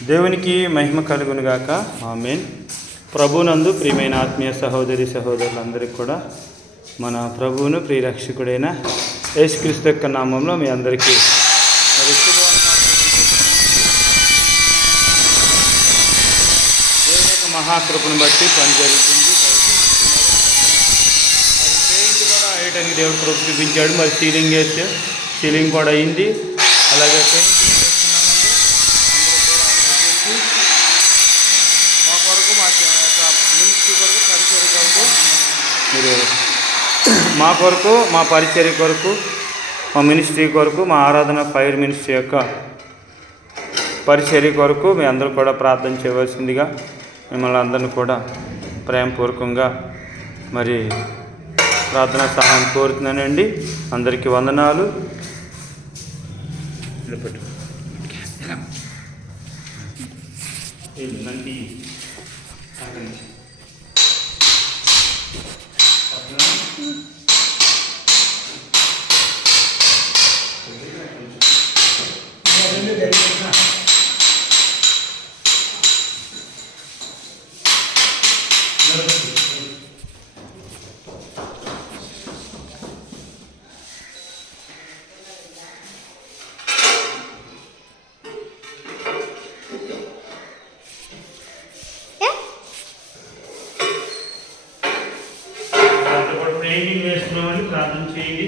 దేవునికి మహిమ కలుగునుగాక. ఆమేన్. ప్రభునందు ప్రియమైన ఆత్మీయ సహోదరి సహోదరులందరికీ కూడా మన ప్రభువును ప్రియరక్షకుడైన యేసుక్రీస్తు యొక్క నామంలో మీ అందరికీ దేవుని యొక్క మహాకృపను బట్టి పని జరుగుతుంది. పెయింట్ కూడా వేయడానికి దేవుడు కృప చూపించాడు. మరి సీలింగ్ వేస్తే సీలింగ్ కూడా అయింది. అలాగే పెయింట్ మా కొరకు మా మినిస్ట్రీ కొరకు పరిచర్య కొరకు మీరు మా కొరకు మా పరిచర్య కొరకు మా మినిస్ట్రీ కొరకు మా ఆరాధన ఫైర్ మినిస్ట్రీ యొక్క పరిచర్య కొరకు మీ అందరూ కూడా ప్రార్థన చేయవలసిందిగా మిమ్మల్ని అందరిని కూడా ప్రేమపూర్వకంగా మరి ప్రార్థనా సహాయం కోరుతున్నానండి. అందరికీ వందనాలు. నంది పెయింటింగ్ వేస్తున్నామని ప్రార్థన చేయండి.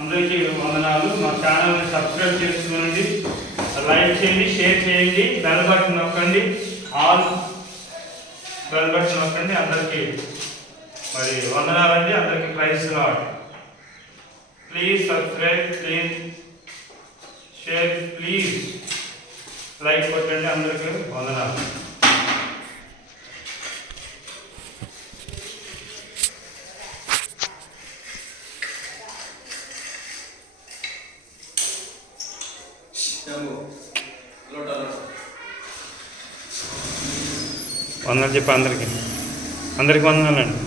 అందరికీ వందనాలు. మా ఛానల్ని సబ్స్క్రైబ్ చేసుకోండి, లైక్ చేయండి, షేర్ చేయండి, బెల్ బటన్ నొక్కండి, ఆల్ బెల్ బటన్ నొక్కండి. అందరికీ మరి వందనాలండి. అందరికీ praise lord. Please subscribe, please share, please like కొట్టండి. అందరికీ వందనాలు. వందనాలు చెప్పి అందరికీ వందనాలండి.